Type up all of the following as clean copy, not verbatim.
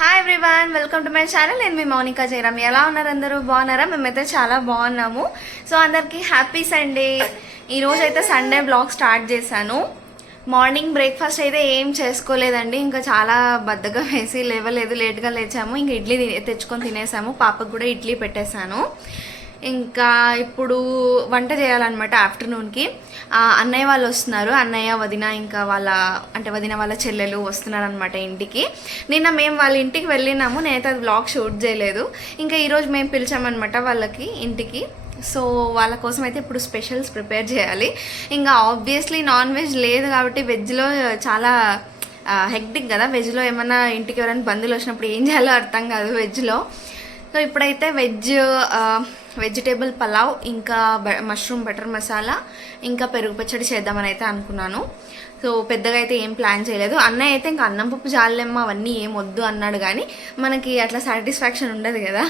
Hi everyone, welcome to my channel. నేను మీ మౌనికా జయరామ్. ఎలా ఉన్నారు అందరూ? బాగున్నారా? మేమైతే చాలా బాగున్నాము. సో అందరికీ హ్యాపీ సండే. ఈరోజు అయితే సండే బ్లాగ్ స్టార్ట్ చేశాను. మార్నింగ్ బ్రేక్ఫాస్ట్ అయితే ఏం చేసుకోలేదండి, ఇంకా చాలా బద్దగా వేసి లేవలేదు, లేట్గా లేచాము. ఇంకా ఇడ్లీ తెచ్చుకొని తినేసాము. పాపకు కూడా ఇడ్లీ పెట్టేశాను. ఇంకా ఇప్పుడు వంట చేయాలన్నమాట. ఆఫ్టర్నూన్కి అన్నయ్య వాళ్ళు వస్తున్నారు. అన్నయ్య, వదిన, ఇంకా వదిన వాళ్ళ చెల్లెలు వస్తున్నారనమాట ఇంటికి. నిన్న మేము వాళ్ళ ఇంటికి వెళ్ళినాము, నేనైతే అది వ్లాగ్ షూట్ చేయలేదు. ఇంకా ఈరోజు మేము పిలిచామన్నమాట వాళ్ళకి ఇంటికి. సో వాళ్ళ కోసం అయితే ఇప్పుడు స్పెషల్స్ ప్రిపేర్ చేయాలి. ఇంకా ఆబ్వియస్లీ నాన్ వెజ్ లేదు కాబట్టి వెజ్లో చాలా హెక్టిక్ కదా. వెజ్లో ఏమన్నా ఇంటికి ఎవరైనా బంధువులు వచ్చినప్పుడు ఏం చేయాలో అర్థం కాదు వెజ్లో. సో ఇప్పుడైతే వెజిటేబుల్ పలావ్, ఇంకా మష్రూమ్ బటర్ మసాలా, ఇంకా పెరుగు పచ్చడి చేద్దామని అయితే అనుకున్నాను. సో పెద్దగా అయితే ఏం ప్లాన్ చేయలేదు. అన్నయ్య అయితే ఇంకా అన్నం పప్పు జాలెమ్మ అవన్నీ ఏం వద్దు అన్నాడు, కానీ మనకి అట్లా సాటిస్ఫాక్షన్ ఉండదు కదా.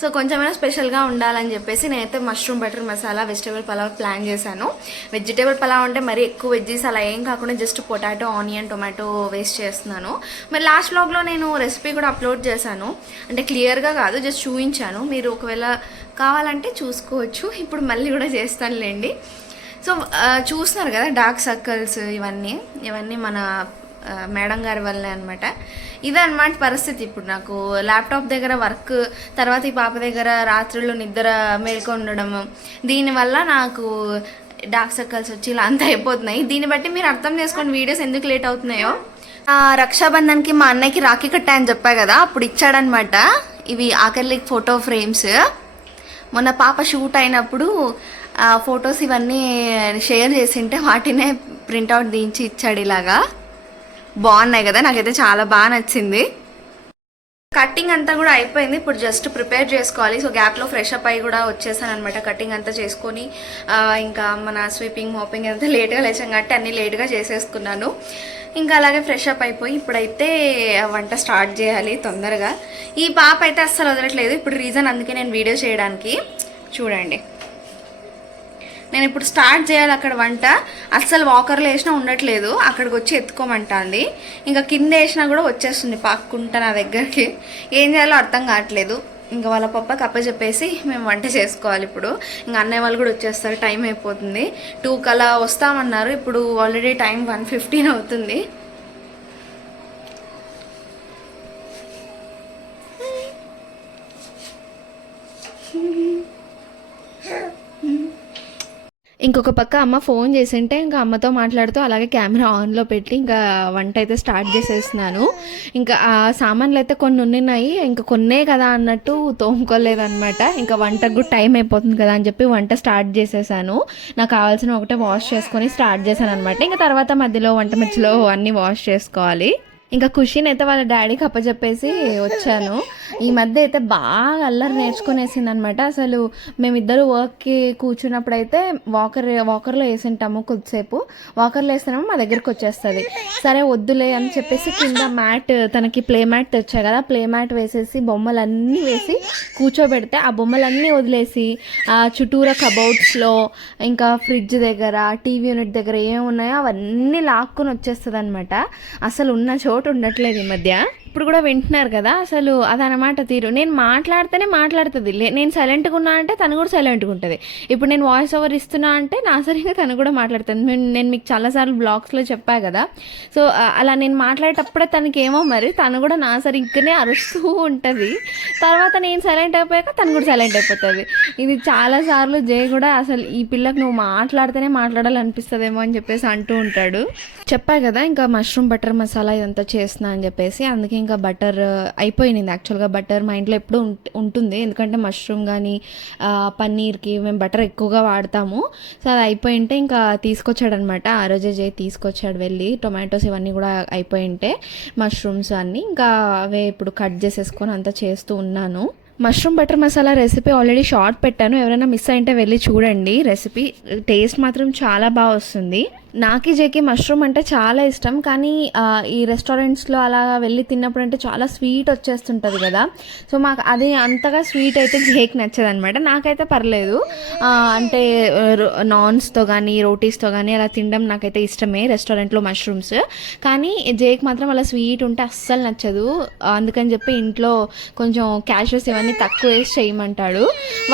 సో కొంచెమైనా స్పెషల్గా ఉండాలని చెప్పేసి నేనైతే mushroom butter masala, vegetable pulao plan చేశాను. వెజిటేబుల్ పలావ్ అంటే మరీ ఎక్కువ వెజ్జీస్ అలా ఏం కాకుండా just potato, onion, tomato waste చేస్తున్నాను. మరి లాస్ట్ వ్లాగ్లో నేను రెసిపీ కూడా అప్లోడ్ చేశాను, అంటే క్లియర్గా కాదు, జస్ట్ చూపించాను. మీరు ఒకవేళ కావాలంటే చూసుకోవచ్చు. ఇప్పుడు మళ్ళీ కూడా చేస్తానులేండి. సో చూస్తున్నారు కదా డార్క్ సర్కిల్స్, ఇవన్నీ మన మేడం గారి వల్లే అనమాట. ఇదన్నమాట పరిస్థితి. ఇప్పుడు నాకు ల్యాప్టాప్ దగ్గర వర్క్, తర్వాత ఈ పాప దగ్గర రాత్రుల్లో నిద్ర మేల్కొని ఉండడం, దీనివల్ల నాకు డార్క్ సర్కిల్స్ వచ్చి ఇలా అంతా అయిపోతున్నాయి. దీన్ని బట్టి మీరు అర్థం చేసుకోండి వీడియోస్ ఎందుకు లేట్ అవుతున్నాయో. రక్షాబంధన్కి మా అన్నయ్యకి రాఖీ కట్టా అని చెప్పా కదా, అప్పుడు ఇచ్చాడనమాట ఇవి ఆఖర్లిక్ ఫోటో ఫ్రేమ్స్. మొన్న పాప షూట్ అయినప్పుడు ఫొటోస్ ఇవన్నీ షేర్ చేసింటే వాటినే ప్రింట్అవుట్ తీయించి ఇచ్చాడు. ఇలాగా బాగున్నాయి కదా, నాకైతే చాలా బాగా నచ్చింది. కటింగ్ అంతా కూడా అయిపోయింది. ఇప్పుడు జస్ట్ ప్రిపేర్ చేసుకోవాలి. సో గ్యాప్లో ఫ్రెష్ అప్ అయ్యి కూడా వచ్చేసాను అనమాట. కటింగ్ అంతా చేసుకొని ఇంకా మన స్వీపింగ్, మోపింగ్ అంతా లేట్గా లేచాం కాబట్టి అన్నీ లేట్గా చేసేసుకున్నాను. ఇంకా అలాగే ఫ్రెష్ అప్ అయిపోయి ఇప్పుడైతే వంట స్టార్ట్ చేయాలి తొందరగా. ఈ పాప అయితే అస్సలు వదలట్లేదు. ఇప్పుడు రీజన్ అందుకే నేను వీడియో చేయడానికి. చూడండి, నేను ఇప్పుడు స్టార్ట్ చేయాలి అక్కడ వంట. అస్సలు వాకర్లో వేసినా ఉండట్లేదు, అక్కడికి వచ్చి ఎత్తుకోమంటుంది. ఇంకా కింద వేసినా కూడా వచ్చేస్తుంది పాక్కుంటా నా దగ్గరికి. ఏం చేయాలో అర్థం కావట్లేదు. ఇంకా వాళ్ళ పప్పకి అప్పచెప్పేసి మేము వంట చేసుకోవాలి ఇప్పుడు. ఇంకా అన్నయ్య వాళ్ళు కూడా వచ్చేస్తారు, టైం అయిపోతుంది. 2 కలా వస్తామన్నారు. ఇప్పుడు ఆల్రెడీ టైం 1:15 అవుతుంది. ఇంకొక పక్క అమ్మ ఫోన్ చేసింటే ఇంకా అమ్మతో మాట్లాడుతూ అలాగే కెమెరా ఆన్లో పెట్టి ఇంకా వంట అయితే స్టార్ట్ చేసేస్తున్నాను. ఇంకా ఆ సామాన్లు అయితే కొన్ని ఉన్నాయి, ఇంకా కొన్నే కదా అన్నట్టు తోముకోలేదన్నమాట. ఇంకా వంటకు కూడా టైం అయిపోతుంది కదా అని చెప్పి వంట స్టార్ట్ చేసేసాను. నాకు కావాల్సిన ఒకటే వాష్ చేసుకొని స్టార్ట్ చేశాను అనమాట. ఇంకా తర్వాత మధ్యలో వంట మధ్యలో అన్నీ వాష్ చేసుకోవాలి. ఇంకా ఖుషిని అయితే వాళ్ళ డాడీకి అప్పచెప్పేసి వచ్చాను. ఈ మధ్య అయితే బాగా అల్లరి నేర్చుకునేసింది అనమాట. అసలు మేమిద్దరు వర్క్కి కూర్చున్నప్పుడు అయితే వాకర్లో వేసింటాము. కొద్దిసేపు వాకర్లో వేస్తున్నాము, మా దగ్గరికి వచ్చేస్తుంది. సరే వద్దులే అని చెప్పేసి కింద మ్యాట్, తనకి ప్లే మ్యాట్ తెచ్చా కదా, ప్లే మ్యాట్ వేసేసి బొమ్మలన్నీ వేసి కూర్చోబెడితే ఆ బొమ్మలన్నీ వదిలేసి ఆ చుట్టూరా కబోర్డ్స్లో, ఇంకా ఫ్రిడ్జ్ దగ్గర, టీవీ యూనిట్ దగ్గర ఏమున్నాయో అవన్నీ లాక్కుని వచ్చేస్తుంది అనమాట. అసలు ఉన్న చోటు ఉండట్లేదు ఈ మధ్య. ఇప్పుడు కూడా వింటున్నారు కదా, అసలు అదనమాట తీరు. నేను మాట్లాడితేనే మాట్లాడుతుంది, నేను సైలెంట్గా ఉన్నా అంటే తను కూడా సైలెంట్గా ఉంటుంది. ఇప్పుడు నేను వాయిస్ ఓవర్ ఇస్తున్నా అంటే నా సరిగ్గా తను కూడా మాట్లాడుతుంది. నేను మీకు చాలాసార్లు బ్లాగ్స్లో చెప్పా కదా. సో అలా నేను మాట్లాడేటప్పుడే తనకి ఏమో మరి తను కూడా నా సరిగ్గానే అరుస్తూ ఉంటుంది. తర్వాత నేను సైలెంట్ అయిపోయాక తను కూడా సైలెంట్ అయిపోతుంది. ఇది చాలాసార్లు జయ కూడా అసలు ఈ పిల్లకి నువ్వు మాట్లాడితేనే మాట్లాడాలనిపిస్తుందేమో అని చెప్పేసి అంటూ ఉంటాడు. చెప్పా కదా ఇంకా మష్రూమ్ బటర్ మసాలా ఇదంతా చేస్తున్నా అని చెప్పేసి. అందుకే ఇంకా బటర్ అయిపోయింది. యాక్చువల్గా బటర్ మా ఇంట్లో ఎప్పుడు ఉంటుంది, ఎందుకంటే మష్రూమ్ కానీ పన్నీర్కి మేము బటర్ ఎక్కువగా వాడతాము. సో అది అయిపోయింటే ఇంకా తీసుకొచ్చాడనమాట. ఆ రోజే జై తీసుకొచ్చాడు వెళ్ళి. టొమాటోస్ ఇవన్నీ కూడా అయిపోయింటే మష్రూమ్స్ అన్నీ ఇంకా అవే ఇప్పుడు కట్ చేసేసుకొని అంతా చేస్తూ ఉన్నాను. Mushroom butter masala recipe already short పెట్టాను, ఎవరైనా మిస్ అయింటే వెళ్ళి చూడండి. రెసిపీ టేస్ట్ మాత్రం చాలా బాగా వస్తుంది. నాకి జేకి మష్రూమ్ అంటే చాలా ఇష్టం, కానీ ఈ రెస్టారెంట్స్లో అలా వెళ్ళి తిన్నప్పుడు అంటే చాలా స్వీట్ వచ్చేస్తుంటుంది కదా. సో మాకు అది అంతగా స్వీట్ అయితే జేకి నచ్చదు అనమాట. నాకైతే పర్లేదు, అంటే నాన్స్తో కానీ రోటీస్తో కానీ అలా తినడం నాకైతే ఇష్టమే రెస్టారెంట్లో మష్రూమ్స్. కానీ జేకి మాత్రం అలా స్వీట్ ఉంటే అస్సలు నచ్చదు. అందుకని చెప్పి ఇంట్లో కొంచెం క్యాష్యూస్ ఇవన్నీ తక్కువ వేసి చేయమంటాడు.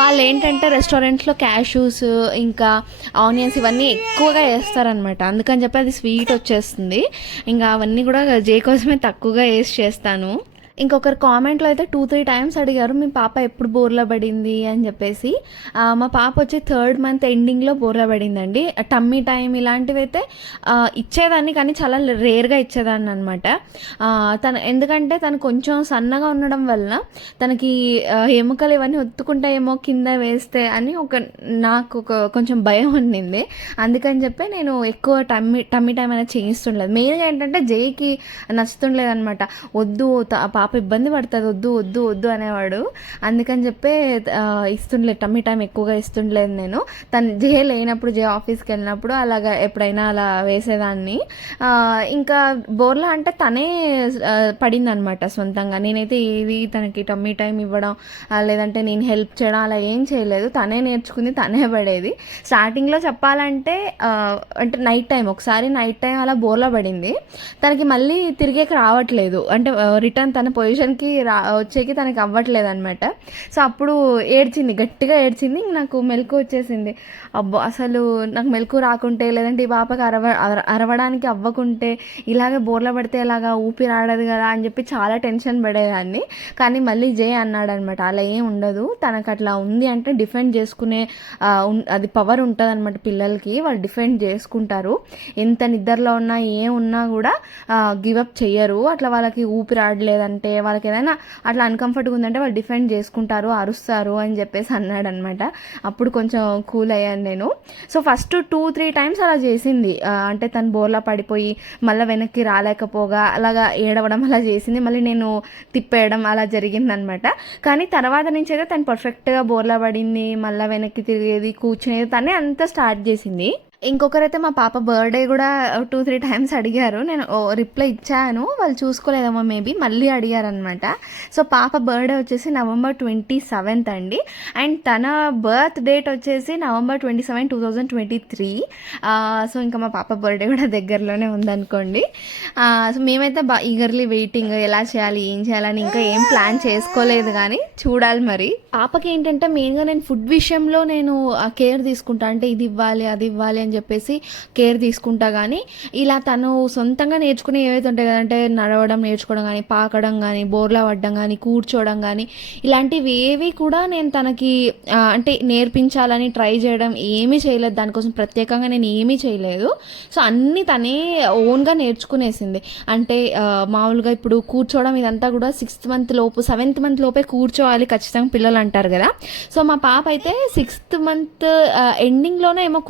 వాళ్ళు ఏంటంటే రెస్టారెంట్స్లో క్యాష్యూస్ ఇంకా ఆనియన్స్ ఇవన్నీ ఎక్కువగా వేస్తారనమాట. అందుకని చెప్పి అది స్వీట్ వచ్చేస్తుంది. ఇంకా అవన్నీ కూడా జే కోసమే తక్కువగా వేసి చేస్తాను. ఇంకొకరు కామెంట్లో అయితే 2-3 టైమ్స్ అడిగారు మీ పాప ఎప్పుడు బోర్లా పడింది అని చెప్పేసి. మా పాప వచ్చి 3rd మంత్ ఎండింగ్లో బోర్లా పడిందండి. టమ్మీ టైం ఇలాంటివి అయితే ఇచ్చేదాన్ని, కానీ చాలా రేర్గా ఇచ్చేదాన్ని అనమాట. ఎందుకంటే తను కొంచెం సన్నగా ఉండడం వలన తనకి ఎముకలు ఇవన్నీ ఒత్తుకుంటాయేమో కింద వేస్తే అని నాకు కొంచెం భయం ఉండింది. అందుకని చెప్పి నేను ఎక్కువ టమ్మీ టైం అనేది చేయిస్తుండలేదు. మెయిన్గా ఏంటంటే జేకి నచ్చుతుండలేదు అనమాట. వద్దు పాప ఇబ్బంది పడుతుంది, వద్దు వద్దు వద్దు అనేవాడు. అందుకని చెప్పి ఇస్తుండలేదు, టమ్మీ టైం ఎక్కువగా ఇస్తుండలేదు నేను. తను జే లేనప్పుడు, జే ఆఫీస్కి వెళ్ళినప్పుడు అలాగా ఎప్పుడైనా అలా వేసేదాన్ని. ఇంకా బోర్లా అంటే తనే పడింది అనమాట సొంతంగా. నేనైతే ఏది తనకి టమ్మీ టైం ఇవ్వడం లేదంటే నేను హెల్ప్ చేయడం అలా ఏం చేయలేదు. తనే నేర్చుకుంది, తనే పడేది. స్టార్టింగ్లో చెప్పాలంటే అంటే ఒకసారి నైట్ టైం అలా బోర్లా పడింది. తనకి మళ్ళీ తిరిగేకి రావట్లేదు, అంటే రిటర్న్ తన పొజిషన్కి వచ్చేకి తనకి అవ్వట్లేదు అనమాట. సో అప్పుడు ఏడ్చింది, గట్టిగా ఏడ్చింది. నాకు మెలకు వచ్చేసింది. అబ్బో అసలు నాకు మెలకు రాకుంటే లేదంటే ఈ పాపకి అరవడానికి అవ్వకుంటే ఇలాగే బోర్ల పడితే ఇలాగా ఊపిరి ఆడదు కదా అని చెప్పి చాలా టెన్షన్ పడేదాన్ని. కానీ మళ్ళీ జే అన్నాడు అనమాట, అలా ఏం ఉండదు, తనకు అట్లా ఉంది అంటే డిఫెండ్ చేసుకునే అది పవర్ ఉంటుంది అనమాట. పిల్లలకి వాళ్ళు డిఫెండ్ చేసుకుంటారు. ఎంత నిద్రలో ఉన్నా ఏమున్నా కూడా గివప్ చెయ్యరు. అట్లా వాళ్ళకి ఊపిరి ఆడలేదంటే వాళ్ళకి ఏదైనా అట్లా అన్కంఫర్ట్గా ఉందంటే వాళ్ళు డిఫెండ్ చేసుకుంటారు, అరుస్తారు అని చెప్పేసి అన్నాడు అనమాట. అప్పుడు కొంచెం కూల్ అయ్యాను నేను. సో ఫస్ట్ 2-3 టైమ్స్ అలా చేసింది. అంటే తను బోర్లా పడిపోయి మళ్ళీ వెనక్కి రాలేకపోగా అలాగా ఏడవడం అలా చేసింది. మళ్ళీ నేను తిప్పేయడం అలా జరిగిందనమాట. కానీ తర్వాత నుంచి అయితే తను పర్ఫెక్ట్గా బోర్లా పడింది, మళ్ళీ వెనక్కి తిరిగేది, కూర్చునేది, తనే అంతా స్టార్ట్ చేసింది. ఇంకొకరైతే మా పాప బర్త్డే కూడా 2-3 టైమ్స్ అడిగారు. నేను రిప్లై ఇచ్చాను, వాళ్ళు చూసుకోలేదేమో మేబీ, మళ్ళీ అడిగారనమాట. సో పాప బర్త్డే వచ్చేసి November 27th అండి. అండ్ తన బర్త్ డేట్ వచ్చేసి November 27, 2023. సో ఇంకా మా పాప బర్త్డే కూడా దగ్గరలోనే ఉందనుకోండి. సో మేమైతే ఈగర్లీ వెయిటింగ్, ఎలా చేయాలి ఏం చేయాలని ఇంకా ఏం ప్లాన్ చేసుకోలేదు, కానీ చూడాలి మరి. పాపకి ఏంటంటే మెయిన్గా నేను ఫుడ్ విషయంలో నేను కేర్ తీసుకుంటా. అంటే ఇది ఇవ్వాలి అది ఇవ్వాలి అని చెప్పేసి కేర్ తీసుకుంటా. కానీ ఇలా తను సొంతంగా నేర్చుకుని ఏవైతే ఉంటాయి కదంటే నడవడం నేర్చుకోవడం కానీ, పాకడం కానీ, బోర్లా పడడం కానీ, కూర్చోవడం కానీ, ఇలాంటివి ఏవి కూడా నేను తనకి అంటే నేర్పించాలని ట్రై చేయడం ఏమీ చేయలేదు. దానికోసం ప్రత్యేకంగా నేను ఏమీ చేయలేదు. సో అన్నీ తనే ఓన్గా నేర్చుకునేసింది. అంటే మామూలుగా ఇప్పుడు కూర్చోవడం ఇదంతా కూడా 6th మంత్ లోపు 7th మంత్ లోపే కూర్చోవాలి ఖచ్చితంగా పిల్లలు అంటారు కదా. సో మా పాప అయితే 6th మంత్ ఎండింగ్లోనే ఏమో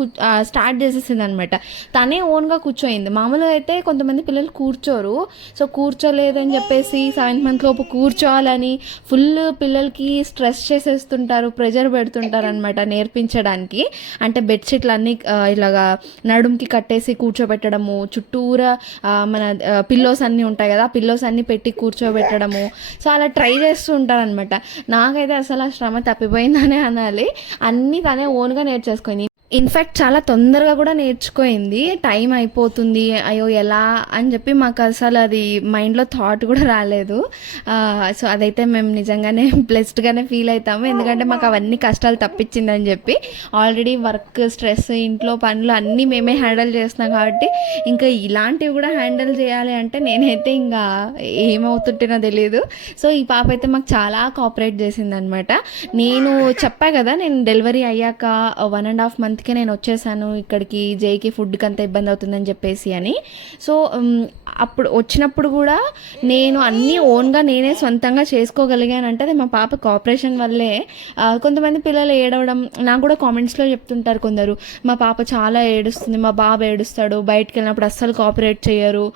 స్టార్ట్ చేసేసింది అనమాట. తనే ఓన్గా కూర్చోయింది. మామూలుగా అయితే కొంతమంది పిల్లలు కూర్చోరు. సో కూర్చోలేదని చెప్పేసి 7th మంత్ లోపు కూర్చోవాలని ఫుల్ పిల్లలకి స్ట్రెస్ చేసేస్తుంటారు, ప్రెజర్ పెడుతుంటారు అనమాట నేర్పించడానికి. అంటే బెడ్షీట్లు అన్నీ ఇలాగా నడుముకి కట్టేసి కూర్చోబెట్టడము, చుట్టూరా మన పిల్లోస్ అన్నీ ఉంటాయి కదా, పిల్లోస్ అన్నీ పెట్టి కూర్చోబెట్టడము. సో అలా ట్రై చేస్తూ ఉంటారు అనమాట. నాకైతే అసలు ఆ శ్రమ తప్పిపోయిందనే అనాలి. అన్నీ తనే ఓన్గా నేర్చేసుకుంది. ఇన్ఫ్యాక్ట్ చాలా తొందరగా కూడా నేర్చుకోయింది. టైం అయిపోతుంది అయ్యో ఎలా అని చెప్పి మాకు అసలు అది మైండ్లో థాట్ కూడా రాలేదు. సో అదైతే మేము నిజంగానే బ్లెస్డ్గానే ఫీల్ అవుతాము. ఎందుకంటే మాకు అవన్నీ కష్టాలు తప్పించిందని చెప్పి. ఆల్రెడీ వర్క్ స్ట్రెస్, ఇంట్లో పనులు అన్నీ మేమే హ్యాండిల్ చేస్తున్నాం కాబట్టి ఇంకా ఇలాంటివి కూడా హ్యాండిల్ చేయాలి అంటే నేనైతే ఇంకా ఏమవుతుంటేనో తెలియదు. సో ఈ పాప అయితే మాకు చాలా కోఆపరేట్ చేసిందనమాట. నేను చెప్పా కదా, నేను డెలివరీ అయ్యాక 1.5 month నేను వచ్చేసాను ఇక్కడికి, జేకి ఫుడ్కి అంత ఇబ్బంది అవుతుందని చెప్పేసి అని. సో అప్పుడు వచ్చినప్పుడు కూడా నేను అన్నీ ఓన్గా నేనే సొంతంగా చేసుకోగలిగానంటే అది మా పాప కోఆపరేషన్ వల్లే. కొంతమంది పిల్లలు ఏడవడం నాకు కూడా కామెంట్స్లో చెప్తుంటారు కొందరు, మా పాప చాలా ఏడుస్తుంది, మా బాబు ఏడుస్తాడు, బయటకు వెళ్ళినప్పుడు అస్సలు కోఆపరేట్ చేయరు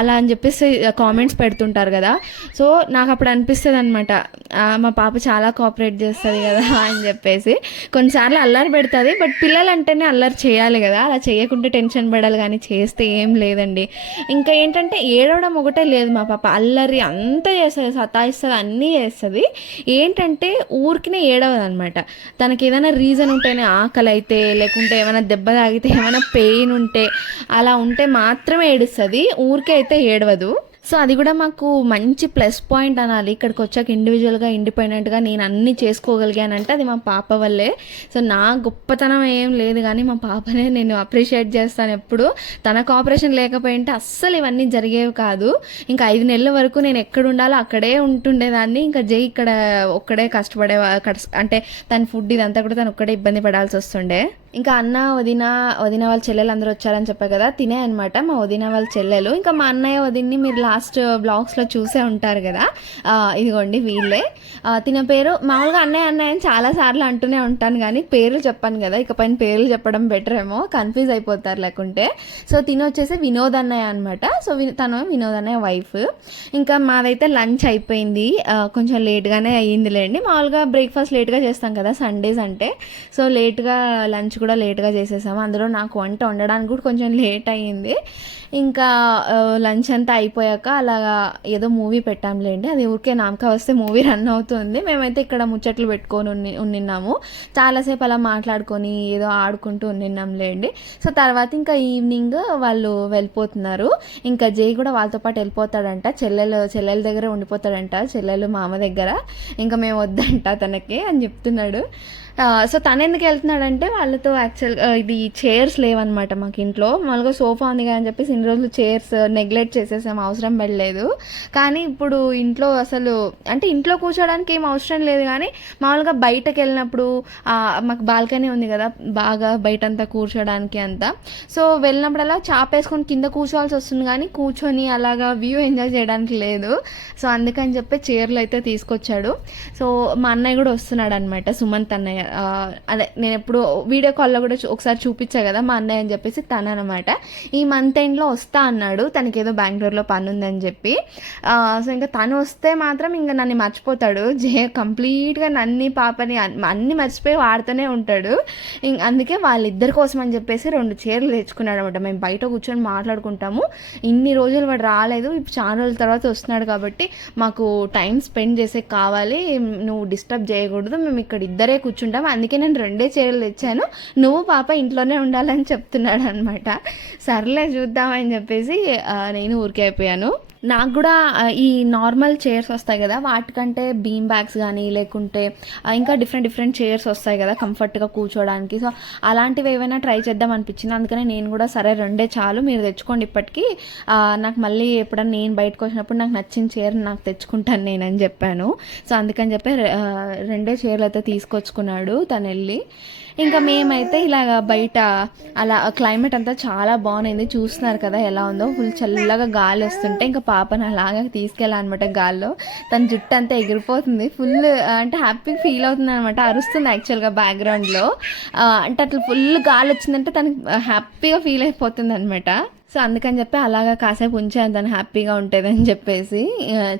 అలా అని చెప్పేసి కామెంట్స్ పెడుతుంటారు కదా. సో నాకు అప్పుడు అనిపిస్తుంది అనమాట, మా పాప చాలా కోఆపరేట్ చేస్తుంది కదా అని చెప్పేసి. కొన్నిసార్లు అల్లరి పెడుతుంది, బట్ పిల్లలంటేనే అల్లరి చేయాలి కదా, అలా చేయకుంటే టెన్షన్ పడాలి, కానీ చేస్తే ఏం లేదండి. ఇంకా ఏంటంటే ఏడవడం ఒకటే లేదు, మా పాప అల్లరి అంతా చేస్తుంది, సతాయిస్తుంది, అన్నీ చేస్తుంది. ఏంటంటే ఊరికినే ఏడవదు అనమాట. తనకి ఏదైనా రీజన్ ఉంటేనే, ఆకలి అయితే, లేకుంటే ఏమైనా దెబ్బ తాగితే, ఏమైనా పెయిన్ ఉంటే, అలా ఉంటే మాత్రమే ఏడుస్తుంది, ఊరికే అయితే ఏడవదు. సో అది కూడా మాకు మంచి ప్లస్ పాయింట్ అనాలి. ఇక్కడికి వచ్చాక ఇండివిజువల్గా ఇండిపెండెంట్గా నేను అన్నీ చేసుకోగలిగానంటే అది మా పాప వల్లే. సో నా గొప్పతనం ఏం లేదు, కానీ మా పాపనే నేను అప్రిషియేట్ చేస్తాను ఎప్పుడు. తన కోఆపరేషన్ లేకపోయింటే అస్సలు ఇవన్నీ జరిగేవి కాదు. ఇంకా 5 నెలల వరకు నేను ఎక్కడ ఉండాలో అక్కడే ఉంటుండేదాన్ని. ఇంకా జై ఇక్కడ ఒక్కడే కష్టపడే, అంటే తన ఫుడ్ ఇదంతా కూడా తను ఒక్కడే ఇబ్బంది పడాల్సి వస్తుండే. ఇంకా అన్న వదిన వాళ్ళ చెల్లెలు అందరూ వచ్చారని చెప్పా కదా, తినే అనమాట మా వదిన వాళ్ళ చెల్లెలు. ఇంకా మా అన్నయ్య వదిన్ని మీరు లాస్ట్ బ్లాగ్స్లో చూసే ఉంటారు కదా, ఇదిగోండి వీళ్ళే. తిన పేరు మామూలుగా అన్నయ్య అని చాలాసార్లు అంటూనే ఉంటాను, కానీ పేర్లు చెప్పాను కదా, ఇకపైన పేర్లు చెప్పడం బెటర్ ఏమో, కన్ఫ్యూజ్ అయిపోతారు లేకుంటే. సో తిన వచ్చేసి వినోద్ అన్నయ్య అనమాట. సో తను వినోద్ అన్నయ్య వైఫ్. ఇంకా మాదైతే లంచ్ అయిపోయింది, కొంచెం లేట్గానే అయ్యిందిలేండి. మామూలుగా బ్రేక్ఫాస్ట్ లేట్గా చేస్తాం కదా సండేస్ అంటే, సో లేట్గా లంచ్ కూడా లేట్గా చేసేసాము. అందులో నాకు వంట వండడానికి కూడా కొంచెం లేట్ అయ్యింది. ఇంకా లంచ్ అంతా అయిపోయాక అలాగా ఏదో మూవీ పెట్టాంలేండి, అది ఊరికే నామకా వస్తే మూవీ రన్ అవుతుంది. మేమైతే ఇక్కడ ముచ్చట్లు పెట్టుకొని ఉన్నిన్నాము, చాలాసేపు అలా మాట్లాడుకొని ఏదో ఆడుకుంటూ ఉన్నిన్నాంలేండి. సో తర్వాత ఇంకా ఈవినింగ్ వాళ్ళు వెళ్ళిపోతున్నారు. ఇంకా జై కూడా వాళ్ళతో పాటు వెళ్ళిపోతాడంట, చెల్లెల దగ్గర ఉండిపోతాడంట, చెల్లెలు మామ దగ్గర. ఇంకా మేము వద్దంట తనకి అని చెప్తున్నాడు. సో తను ఎందుకు వెళ్తున్నాడంటే వాళ్ళతో యాక్చువల్గా ఇది చైర్స్ లేవన్నమాట మాకు ఇంట్లో. మామూలుగా సోఫా ఉంది కదా అని చెప్పేసి ఇన్ని రోజులు చైర్స్ నెగ్లెక్ట్ చేసేసాము, అవసరం పడలేదు. కానీ ఇప్పుడు ఇంట్లో అసలు అంటే ఇంట్లో కూర్చోడానికి ఏం అవసరం లేదు, కానీ మామూలుగా బయటకు వెళ్ళినప్పుడు మాకు బాల్కనీ ఉంది కదా, బాగా బయటంతా కూర్చోడానికి అంతా. సో వెళ్ళినప్పుడల్లా చాపేసుకొని కింద కూర్చోవాల్సి వస్తుంది, కానీ కూర్చొని అలాగా వ్యూ ఎంజాయ్ చేయడానికి లేదు. సో అందుకని చెప్పి చైర్లు అయితే తీసుకొచ్చాడు. సో మా అన్నయ్య కూడా వస్తున్నాడు అనమాట, సుమంత్ అన్నయ్య. అదే నేను ఎప్పుడు వీడియో కాల్లో కూడా ఒకసారి చూపించా కదా మా అన్నయ్య అని చెప్పేసి, తను అనమాట. ఈ మంత్ ఎండ్లో వస్తా అన్నాడు, తనకి ఏదో బెంగళూరులో పని ఉందని చెప్పి. సో ఇంకా తను వస్తే మాత్రం ఇంకా నన్ను మర్చిపోతాడు, కంప్లీట్గా నన్ను పాపని అన్నీ మర్చిపోయి వాడుతూనే ఉంటాడు. అందుకే వాళ్ళిద్దరి కోసం అని చెప్పేసి 2 చైర్లు తెచ్చుకున్నాడు అనమాట. మేము బయట కూర్చొని మాట్లాడుకుంటాము. ఇన్ని రోజులు వాడు రాలేదు, ఇప్పుడు చాలా రోజుల తర్వాత వస్తున్నాడు కాబట్టి మాకు టైం స్పెండ్ చేసే కావాలి, నువ్వు డిస్టర్బ్ చేయకూడదు, మేము ఇక్కడ ఇద్దరే కూర్చుంటాం, అందుకే నేను 2 చైర్లు తెచ్చాను, నువ్వు పాప ఇంట్లోనే ఉండాలని చెప్తున్నాడు అనమాట. సర్లే చూద్దామని చెప్పేసి నేను ఊరికే అయిపోయాను. నాకు కూడా ఈ నార్మల్ చైర్స్ వస్తాయి కదా, వాటికంటే బీమ్ బ్యాగ్స్ కానీ లేకుంటే ఇంకా డిఫరెంట్ చైర్స్ వస్తాయి కదా కంఫర్ట్గా కూర్చోడానికి. సో అలాంటివి ఏవైనా ట్రై చేద్దాం అనిపించింది. అందుకనే నేను కూడా సరే 2 చాలు, మీరు తెచ్చుకోండి ఇప్పటికీ, నాకు మళ్ళీ ఎప్పుడన్నా నేను బయటకు వచ్చినప్పుడు నాకు నచ్చిన చైర్ నాకు తెచ్చుకుంటాను నేనని చెప్పాను. సో అందుకని చెప్పి 2 చైర్లు అయితే తీసుకొచ్చుకున్నాడు తను వెళ్ళి. ఇంకా మేమైతే ఇలాగ బయట అలా క్లైమేట్ అంతా చాలా బాగుంది, చూస్తున్నారు కదా ఎలా ఉందో, ఫుల్ చల్లగా గాలి వస్తుంటే ఇంకా పాపను అలాగా తీసుకెళ్ళాలన్నమాట గాల్లో. తన జుట్టు అంతా ఎగిరిపోతుంది, ఫుల్ అంటే హ్యాపీ ఫీల్ అవుతుంది అనమాట, అరుస్తుంది యాక్చువల్గా బ్యాక్గ్రౌండ్లో. అంటే అట్లా ఫుల్ గాలి వచ్చిందంటే తనకి హ్యాపీగా ఫీల్ అయిపోతుంది అనమాట. సో అందుకని చెప్పి అలాగా కాసేపు ఉంచాను, తను హ్యాపీగా ఉంటుంది అని చెప్పేసి.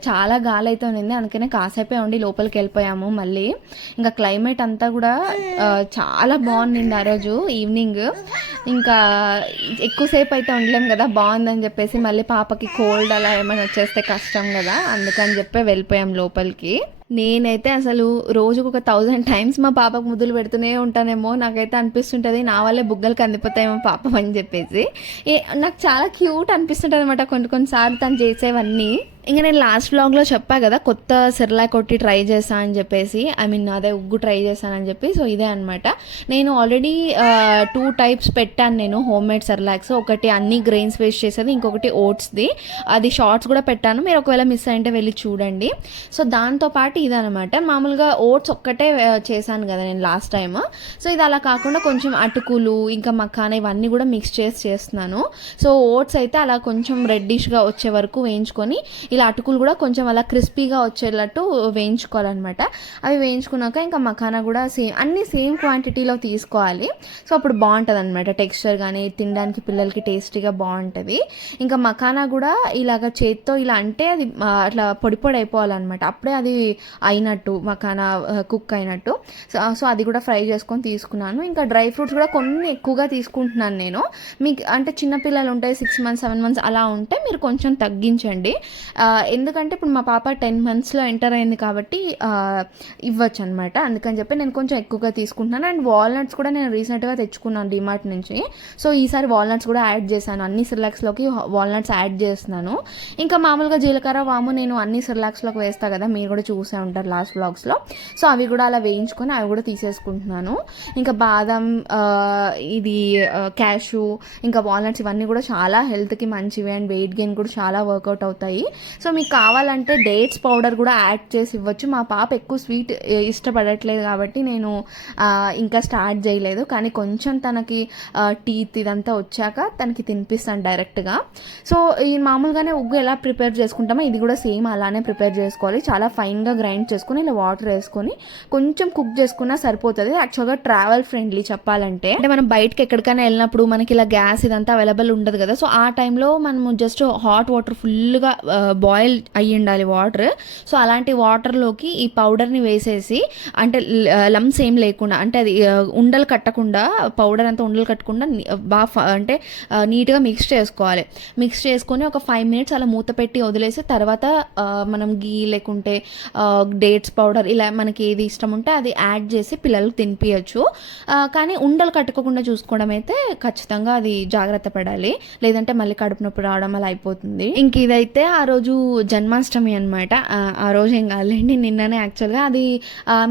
చాలా గాలి అయితే ఉంది, అందుకనే కాసేపే ఉండి లోపలికి వెళ్ళిపోయాము మళ్ళీ. ఇంకా క్లైమేట్ అంతా కూడా చాలా బాగుంది ఆ రోజు ఈవినింగ్. ఇంకా ఎక్కువసేపు అయితే ఉండలేం కదా, బాగుందని చెప్పేసి మళ్ళీ పాపకి కోల్డ్ అలా ఏమైనా వచ్చేస్తే కష్టం కదా, అందుకని చెప్పి వెళ్ళిపోయాం లోపలికి. నేనైతే అసలు రోజుకు ఒక 1000 టైమ్స్ మా పాపకు ముద్దులు పెడుతూనే ఉంటానేమో, నాకైతే అనిపిస్తుంటుంది నా వల్లే బుగ్గలు కందిపోతాయేమో పాపం అని చెప్పేసి. నాకు చాలా క్యూట్ అనిపిస్తుంటుంది అనమాట కొన్నిసార్లు తను చేసేవన్నీ. ఇంకా నేను లాస్ట్ వ్లాగ్లో చెప్పా కదా కొత్త సెర్లాక్ ఒకటి ట్రై చేశాను అని చెప్పేసి, అదే ఉగ్గు ట్రై చేశానని చెప్పి. సో ఇదే అనమాట, నేను ఆల్రెడీ 2 టైప్స్ పెట్టాను నేను హోమ్ మేడ్ సెర్లాక్స్. ఒకటి అన్ని గ్రెయిన్స్ వేస్ట్ చేసేది, ఇంకొకటి ఓట్స్ది. అది షార్ట్స్ కూడా పెట్టాను, మీరు ఒకవేళ మిస్ అయింటే వెళ్ళి చూడండి. సో దాంతోపాటు ఇదనమాట, మామూలుగా ఓట్స్ ఒక్కటే చేశాను కదా నేను లాస్ట్ టైమ్. సో ఇది అలా కాకుండా కొంచెం అటుకులు ఇంకా మఖానా ఇవన్నీ కూడా మిక్స్ చేస్తున్నాను. సో ఓట్స్ అయితే అలా కొంచెం రెడ్డిష్గా వచ్చే వరకు వేయించుకొని ఇలా అటుకులు కూడా కొంచెం అలా క్రిస్పీగా వచ్చేటట్టు వేయించుకోవాలన్నమాట. అవి వేయించుకున్నాక ఇంకా మఖానా కూడా అన్నీ సేమ్ క్వాంటిటీలో తీసుకోవాలి. సో అప్పుడు బాగుంటుంది అనమాట, టెక్స్చర్ కానీ తినడానికి పిల్లలకి టేస్టీగా బాగుంటుంది. ఇంకా మఖానా కూడా ఇలాగ చేత్తో ఇలా అంటే అది అట్లా పొడి పొడి అయిపోవాలన్నమాట, అప్పుడే అది అయినట్టు మఖానా కుక్ అయినట్టు. సో అది కూడా ఫ్రై చేసుకొని తీసుకున్నాను. ఇంకా డ్రై ఫ్రూట్స్ కూడా కొన్ని ఎక్కువగా తీసుకుంటున్నాను నేను. మీకు అంటే చిన్నపిల్లలు ఉంటాయి 6 months 7 months అలా ఉంటే మీరు కొంచెం తగ్గించండి. ఎందుకంటే ఇప్పుడు మా పాప 10 monthsలో ఎంటర్ అయింది కాబట్టి ఇవ్వచ్చు అనమాట. అందుకని చెప్పి నేను కొంచెం ఎక్కువగా తీసుకుంటున్నాను. అండ్ వాల్నట్స్ కూడా నేను రీసెంట్గా తెచ్చుకున్నాను డిమార్ట్ నుంచి. సో ఈసారి వాల్నట్స్ కూడా యాడ్ చేశాను, అన్ని సిర్లాక్స్లోకి వాల్నట్స్ యాడ్ చేస్తున్నాను. ఇంకా మామూలుగా జీలకర్ర వాము నేను అన్ని సిర్లాక్స్లోకి వేస్తాను కదా, మీరు కూడా చూసే ఉంటారు లాస్ట్ వ్లాగ్స్లో. సో అవి కూడా అలా వేయించుకొని అవి కూడా తీసేసుకుంటున్నాను. ఇంకా బాదం, ఇది క్యాషు, ఇంకా వాల్నట్స్ ఇవన్నీ కూడా చాలా హెల్త్కి మంచివి అండ్ వెయిట్ గెయిన్ కూడా చాలా వర్కౌట్ అవుతాయి. సో మీకు కావాలంటే డేట్స్ పౌడర్ కూడా యాడ్ చేసి ఇవ్వచ్చు. మా పాప ఎక్కువ స్వీట్ ఇష్టపడట్లేదు కాబట్టి నేను ఇంకా స్టార్ట్ చేయలేదు, కానీ కొంచెం తనకి టీత్ ఇదంతా వచ్చాక తనకి తినిపిస్తాను డైరెక్ట్గా. సో ఈ మామూలుగానే ఉగ్గు ఎలా ప్రిపేర్ చేసుకుంటామో ఇది కూడా సేమ్ అలానే ప్రిపేర్ చేసుకోవాలి. చాలా ఫైన్గా గ్రైండ్ చేసుకొని ఇలా వాటర్ వేసుకొని కొంచెం కుక్ చేసుకున్నా సరిపోతుంది. యాక్చువల్గా ట్రావెల్ ఫ్రెండ్లీ చెప్పాలంటే, అంటే మనం బయటకి ఎక్కడికైనా వెళ్ళినప్పుడు మనకి ఇలా గ్యాస్ ఇదంతా అవైలబుల్ ఉండదు కదా. సో ఆ టైంలో మనము జస్ట్ హాట్ వాటర్ ఫుల్గా బాయిల్ అయ్యి ఉండాలి వాటర్. సో అలాంటి వాటర్లోకి ఈ పౌడర్ని వేసేసి, అంటే లమ్స్ ఏం లేకుండా, అంటే అది ఉండలు కట్టకుండా, పౌడర్ అంతా ఉండలు కట్టకుండా బాగా అంటే నీట్గా మిక్స్ చేసుకోవాలి. మిక్స్ చేసుకొని ఒక 5 minutes అలా మూత పెట్టి వదిలేసి తర్వాత మనం గీ లేకుంటే డేట్స్ పౌడర్ ఇలా మనకి ఏది ఇష్టం ఉంటే అది యాడ్ చేసి పిల్లలకు తినిపించచ్చు. కానీ ఉండలు కట్టుకోకుండా చూసుకోవడం అయితే ఖచ్చితంగా అది జాగ్రత్త పడాలి, లేదంటే మళ్ళీ కడుపు నొప్పి రావడం అలా అయిపోతుంది. ఇంక ఇదైతే ఆ రోజు జన్మాష్టమి అనమాట. ఆ రోజు ఏం కాదులేండి, నిన్ననే యాక్చువల్గా అది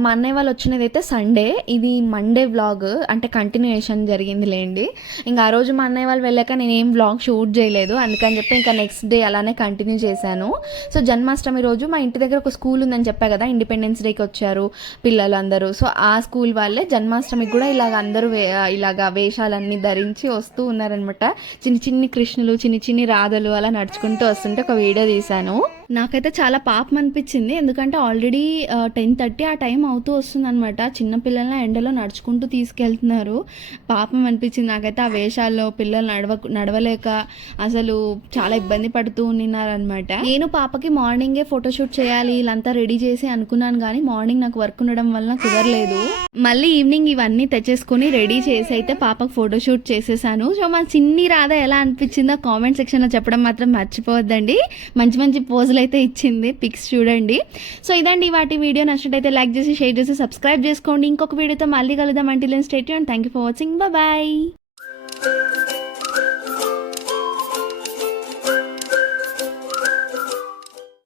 మా అన్నయ్య వాళ్ళు వచ్చినది అయితే సండే, ఇది మండే వ్లాగ్ అంటే కంటిన్యూయేషన్ జరిగింది లేండి. ఇంకా ఆ రోజు మా అన్నయ్య వాళ్ళు వెళ్ళాక నేను ఏం వ్లాగ్ షూట్ చేయలేదు, అందుకని చెప్పి ఇంకా నెక్స్ట్ డే అలానే కంటిన్యూ చేశాను. సో జన్మాష్టమి రోజు మా ఇంటి దగ్గర ఒక స్కూల్ ఉందని చెప్పా కదా, ఇండిపెండెన్స్ డేకి వచ్చారు పిల్లలు అందరూ. సో ఆ స్కూల్ వాళ్ళే జన్మాష్టమికి కూడా ఇలాగ అందరూ ఇలాగా వేషాలన్నీ ధరించి వస్తూ ఉన్నారనమాట. చిన్ని చిన్ని కృష్ణులు, చిన్ని చిన్ని రాధలు అలా నడుచుకుంటూ వస్తుంటే ఒక వీడియో తీశాను. నాకైతే చాలా పాపం అనిపించింది, ఎందుకంటే ఆల్రెడీ 10:30 ఆ టైం అవుతూ వస్తుంది అనమాట. చిన్నపిల్లల ఎండలో నడుచుకుంటూ తీసుకెళ్తున్నారు. పాపం అనిపించింది నాకైతే ఆ వేషాల్లో. పిల్లలు నడవలేక అసలు చాలా ఇబ్బంది పడుతూ ఉన్నారనమాట. నేను పాపకి మార్నింగే ఫోటోషూట్ చేయాలి ఇలాంతా రెడీ చేసి అనుకున్నాను, కానీ మార్నింగ్ నాకు వర్క్ ఉండడం వల్ల కుదరలేదు. మళ్ళీ ఈవినింగ్ ఇవన్నీ తెచ్చేసుకుని రెడీ చేసి అయితే పాపకు ఫోటోషూట్ చేసేసాను. సో మా చిన్ని రాధ ఎలా అనిపించిందో కామెంట్ సెక్షన్లో చెప్పడం మాత్రం మర్చిపోవద్దండి. మంచి మంచి పోజులు అయితే ఇచ్చింది, పిక్స్ చూడండి. సో ఇదండి వాటి వీడియో. నచ్చినట్టయితే లైక్ చేసి షేర్ చేసి సబ్స్క్రైబ్ చేసుకోండి. ఇంకొక వీడియోతో మళ్ళీ కలుద్దాం. Until then stay tuned. Thank you for watching. Bye.